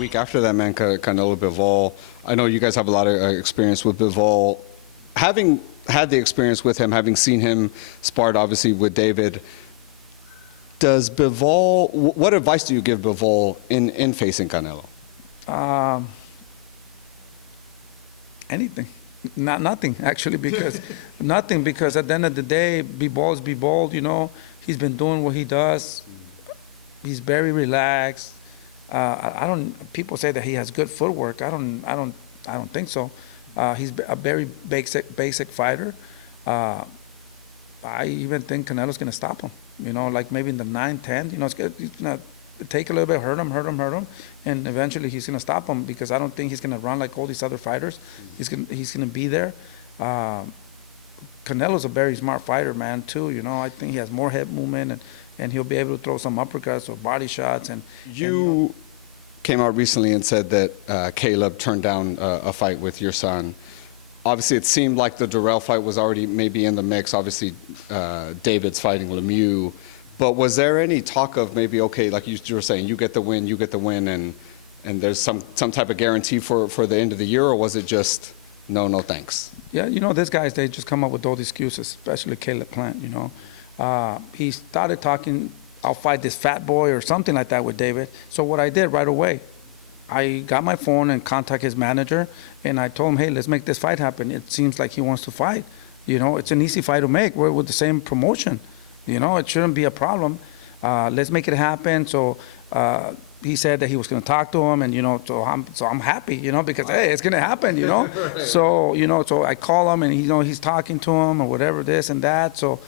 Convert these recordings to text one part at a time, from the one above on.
week after that, man, Canelo Bivol. I know you guys have a lot of experience with Bivol. Having had the experience with him, having seen him sparred obviously with David, does Bivol, what advice do you give Bivol in facing Canelo? Anything. Nothing, actually, because nothing, because at the end of the day, Bivol's Bivol, you know, he's been doing what he does. He's very relaxed. I don't. People say that he has good footwork. I don't think so. He's a very basic fighter. I even think Canelo's going to stop him. You know, like maybe in the 9, 10. You know, he's going to take a little bit, hurt him, and eventually he's going to stop him, because I don't think he's going to run like all these other fighters. He's going to be there. Canelo's a very smart fighter, man, too. You know, I think he has more head movement, and he'll be able to throw some uppercuts or body shots. And you came out recently and said that Caleb turned down a fight with your son. Obviously, it seemed like the Durrell fight was already maybe in the mix. Obviously, David's fighting Lemieux. But was there any talk of maybe, okay, like you were saying, you get the win, and there's some type of guarantee for the end of the year, or was it just no thanks? Yeah, you know, these guys, they just come up with those excuses, especially Caleb Plant, you know. He started talking, I'll fight this fat boy or something like that with David. So what I did right away, I got my phone and contacted his manager, and I told him, hey, let's make this fight happen. It seems like he wants to fight. You know, it's an easy fight to make. We're with the same promotion. You know, it shouldn't be a problem. Let's make it happen. So he said that he was going to talk to him, and you know, so I'm happy, you know, because hey, it's going to happen, you know. Right. So you know, so I call him, and you know, he's talking to him or whatever, this and that. So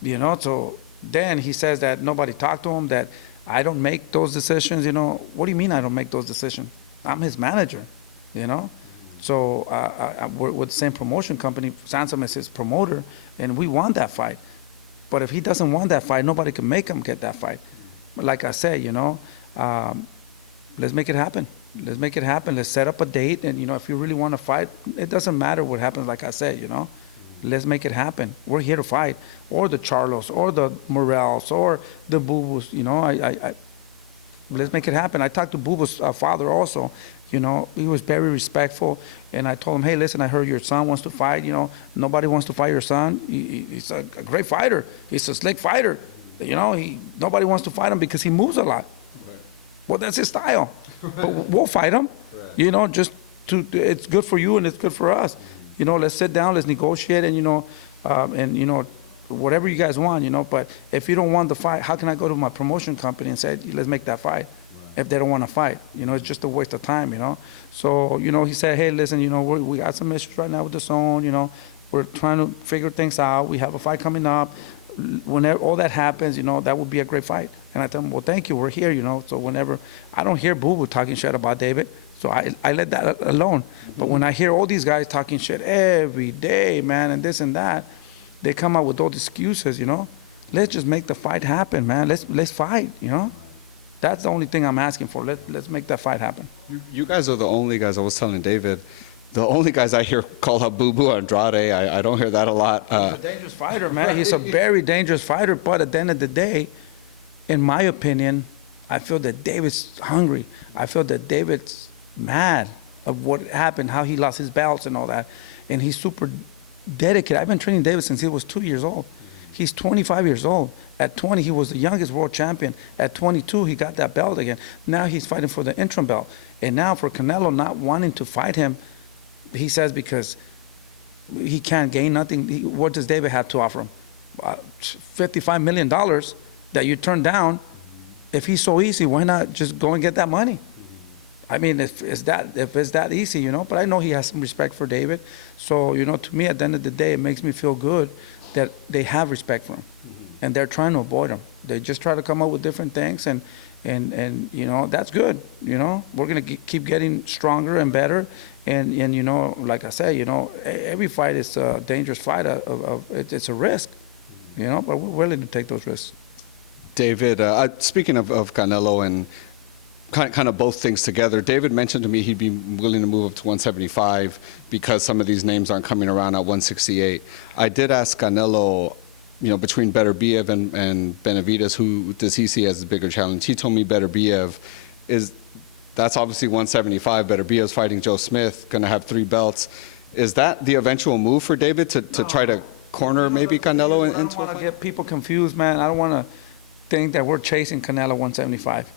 you know, so then he says that nobody talked to him, that I don't make those decisions. You know, what do you mean I don't make those decisions? I'm his manager, you know. So we're with the same promotion company. Sansom is his promoter, and we won that fight. But if he doesn't want that fight, nobody can make him get that fight. But like I said, you know, let's make it happen. Let's make it happen. Let's set up a date. And, you know, if you really want to fight, it doesn't matter what happens, like I said, you know. Let's make it happen. We're here to fight. Or the Charlos, or the Morels, or the Boo-Boos, you know. Let's make it happen. I talked to Boo-Boo's father also. You know, he was very respectful, and I told him, hey, listen, I heard your son wants to fight. You know, nobody wants to fight your son. He's a great fighter. He's a slick fighter. You know, nobody wants to fight him because he moves a lot. Right. Well, that's his style. But we'll fight him. Right. You know, it's good for you and it's good for us. You know, let's sit down, let's negotiate, and you know, whatever you guys want. You know, but if you don't want the fight, how can I go to my promotion company and say, let's make that fight? If they don't want to fight, you know, it's just a waste of time, you know. So, you know, he said, hey, listen, you know, we got some issues right now with the zone, you know. We're trying to figure things out. We have a fight coming up. Whenever all that happens, you know, that would be a great fight. And I tell him, well, thank you, we're here, you know. So whenever, I don't hear Boo-Boo talking shit about David, so I let that alone. But when I hear all these guys talking shit every day, man, and this and that, they come up with those excuses, you know. Let's just make the fight happen, man. Let's fight, you know. That's the only thing I'm asking for. Let's make that fight happen. You guys are the only guys, I was telling David, the only guys I hear call up Boo-Boo Andrade. I don't hear that a lot. He's a dangerous fighter, man. He's a very dangerous fighter. But at the end of the day, in my opinion, I feel that David's hungry. I feel that David's mad of what happened, how he lost his belts and all that. And he's super dedicated. I've been training David since he was 2 years old. He's 25 years old. At 20, he was the youngest world champion. At 22, he got that belt again. Now he's fighting for the interim belt. And now for Canelo not wanting to fight him, he says because he can't gain nothing. What does David have to offer him? $55 million that you turn down. If he's so easy, why not just go and get that money? I mean, if it's that easy, you know. But I know he has some respect for David. So, you know, to me, at the end of the day, it makes me feel good that they have respect for him. And they're trying to avoid him. They just try to come up with different things, and you know, that's good. You know, we're gonna keep getting stronger and better, and you know, like I say, you know, every fight is a dangerous fight. It's a risk, you know, but we're willing to take those risks. David, speaking of Canelo and kind of both things together, David mentioned to me he'd be willing to move up to 175 because some of these names aren't coming around at 168. I did ask Canelo, you know, between Beterbiev and Benavidez, who does he see as the bigger challenge? He told me Beterbiev is That's obviously 175. Benavidez fighting Joe Smith, going to have 3 belts. Is that the eventual move for David to try to corner maybe Canelo I don't into a want to fight? get people confused, man. I don't want to think that we're chasing Canelo 175.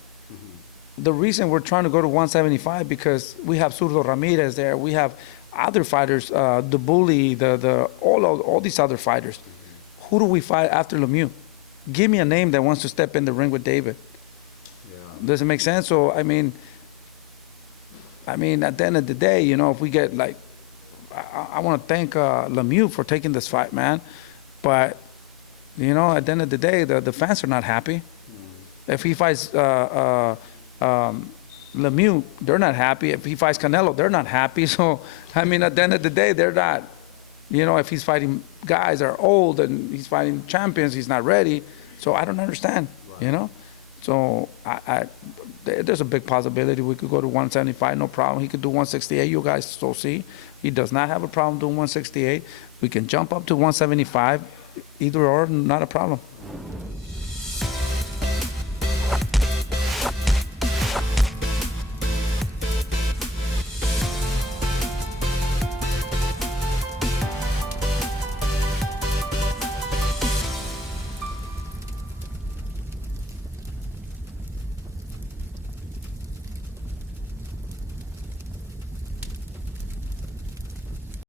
The reason we're trying to go to 175 because we have Zurdo Ramirez there. We have other fighters, the Bully, all these other fighters. Who do we fight after Lemieux? Give me a name that wants to step in the ring with David. Does it make sense? So I mean, at the end of the day, you know, if we get like, I want to thank Lemieux for taking this fight, man. But you know, at the end of the day, the fans are not happy. If he fights Lemieux, they're not happy. If he fights Canelo, they're not happy. So I mean, at the end of the day, they're not. You know, if he's fighting guys that are old and he's fighting champions, he's not ready. So I don't understand. You know. So there's a big possibility we could go to 175, no problem. He could do 168. You guys still see he does not have a problem doing 168. We can jump up to 175, either or, not a problem.